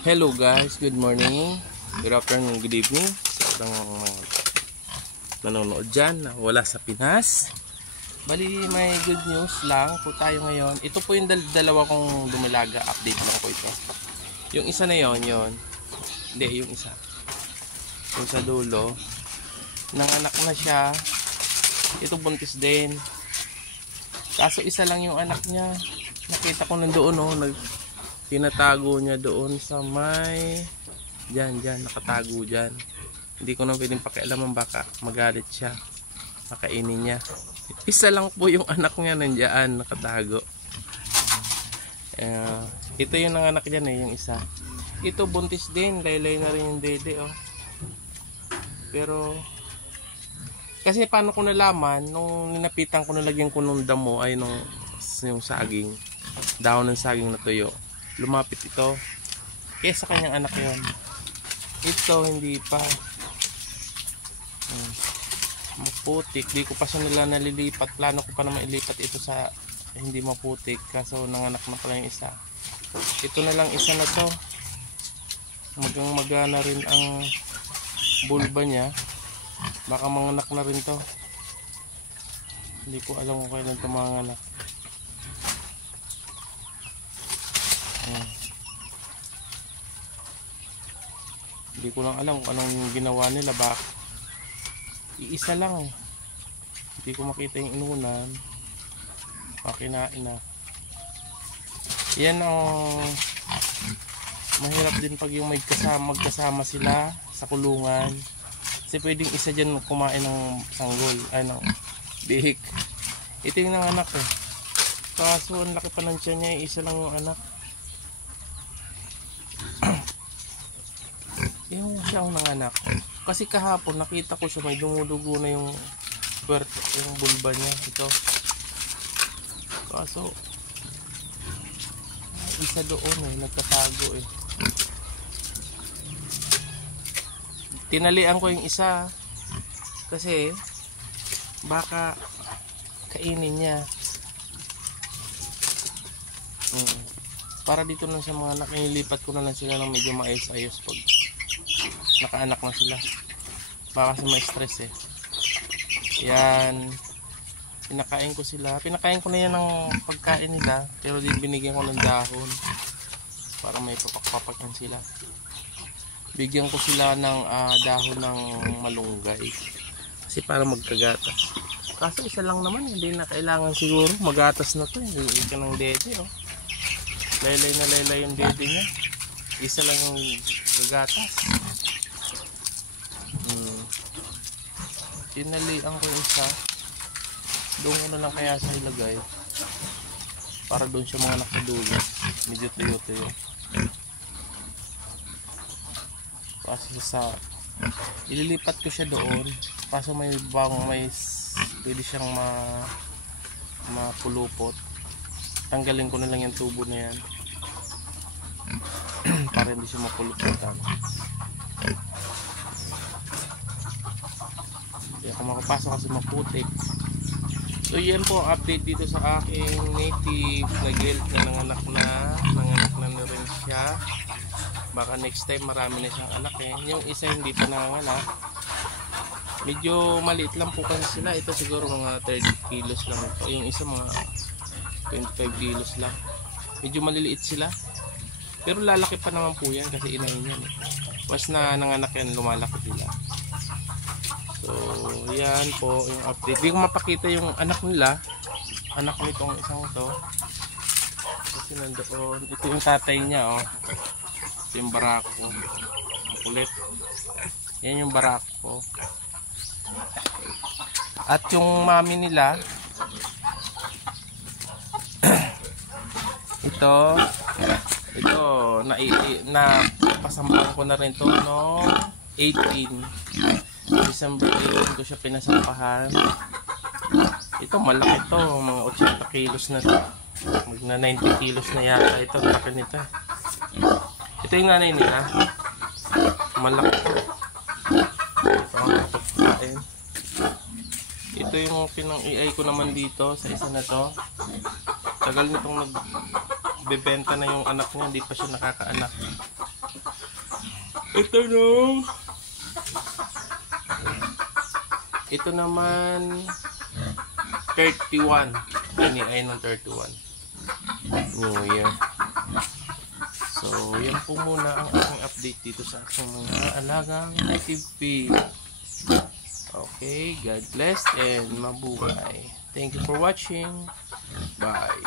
Hello guys, good morning, good afternoon, good evening sa mga nanonood dyan na wala sa Pinas. Bali may good news lang po tayo ngayon. Ito po yung dalawa kong dumilaga, update lang po ito. Yung isa na yon, hindi, yung isa, yung sa dulo, nanganak na siya. Ito buntis din, kaso isa lang yung anak niya. Nakita ko nandoon, oh, tinatago niya doon sa may dyan, nakatago dyan. Hindi ko na pwedeng pakialaman, baka magalit siya, makainin niya. Isa lang po yung anak niya nandiyan, nakatago. Ito yung nanganak dyan, yung isa. Ito buntis din, laylay na rin yung dede, oh. Pero kasi paano ko nalaman, nung ninapitan ko, nalagyan ko nung damo, ay yung saging, dahon ng saging na tuyo, lumapit ito. Kaya sa kanyang anak yon. Ito hindi pa maputik. Di ko pa siya nila nalilipat. Plano ko pa naman ilipat ito sa hindi maputik, kaso nanganak na pala yung isa. Ito na lang isa na to, magana rin ang bulba niya. Baka manganak na rin to. Hindi ko alam kung kailan ito manganak. Hindi ko lang alam kung anong ginawa nila. Iisa lang, hindi ko makita yung inunan. Pakinain na. Yan ang mahirap din pag yung magkasama sila sa kulungan, kasi pwedeng isa dyan kumain ng sanggol, ay ng bihik. Ito yung nanganak, eh. Kaso ang laki pa ng tiyan niya, isa lang yung anak. Yung siyang nanganak, kasi kahapon nakita ko siya, may dumudugo na yung puwerte, yung bulba niya. Ito, kaso isa doon, nagtatago, eh. Tinalian ko yung isa kasi baka kainin niya. Para dito na sa mga anak, nilipat ko na lang sila ng medyo maayos-ayos pag nakaanak na sila, baka kasi ma-stress, eh. Yan, pinakain ko sila. Pinakain ko na yan ng pagkain nila, pero din binigyan ko ng dahon para may papak-papak yan sila. Bigyan ko sila ng dahon ng malunggay kasi para magkagatas. Kaso isa lang naman, hindi na kailangan siguro magatas na to. Hindi ka ng dede, oh. Laylay na laylay yung dede niya, isa lang yung gagatas. Tinalian ko yung isa. Doon ko na lang kaya sa ilagay, para doon siya mga nakadulo, medyo tuyo-tuyo. Kasi sa ililipat ko siya doon, kaso may pwede siyang mapulupot. Tanggalin ko na lang yung tubo na yan para hindi siya mapuluputan. Hindi ako makapasok kasi maputik. So yan po update dito sa aking native na gelt na nanganak na rin siya. Baka next time marami na siyang anak, eh. Yung isa hindi pa nanganak, medyo maliit lang po kasi sila. Ito siguro mga 30 kilos lang ito. Yung isa mga 25 kilos lang. Medyo maliliit sila, pero lalaki pa naman po yan kasi inahin yan, eh. Mas na nanganak yan, lumalaki sila. So yan po yung update. Hindi ko mapakita yung anak nila, anak nitong isang to kasi nandoon. Ito yung tatay niya, oh. Ito yung barako, kulit. Yan yung barako. At yung mami nila, ito na pasampahan ko na rin to no 18 December 18 ko siya pinasampahan. Ito malaki to, mga 80 kilos na to, magna 90 kilos na yata ito. Laki nito. Ito yung nanay nila, malaki to. Ito yung pinang-iay ko naman dito sa isa na to. Tagal nitong nagbebenta na yung anak niya, hindi pa siya nakakaanak. Ito naman 31. Ay ng 31. New Year. So, yan po muna ang aking update dito sa aking mga alagang native pig. Okay, God bless and mabuhay. Thank you for watching. Bye.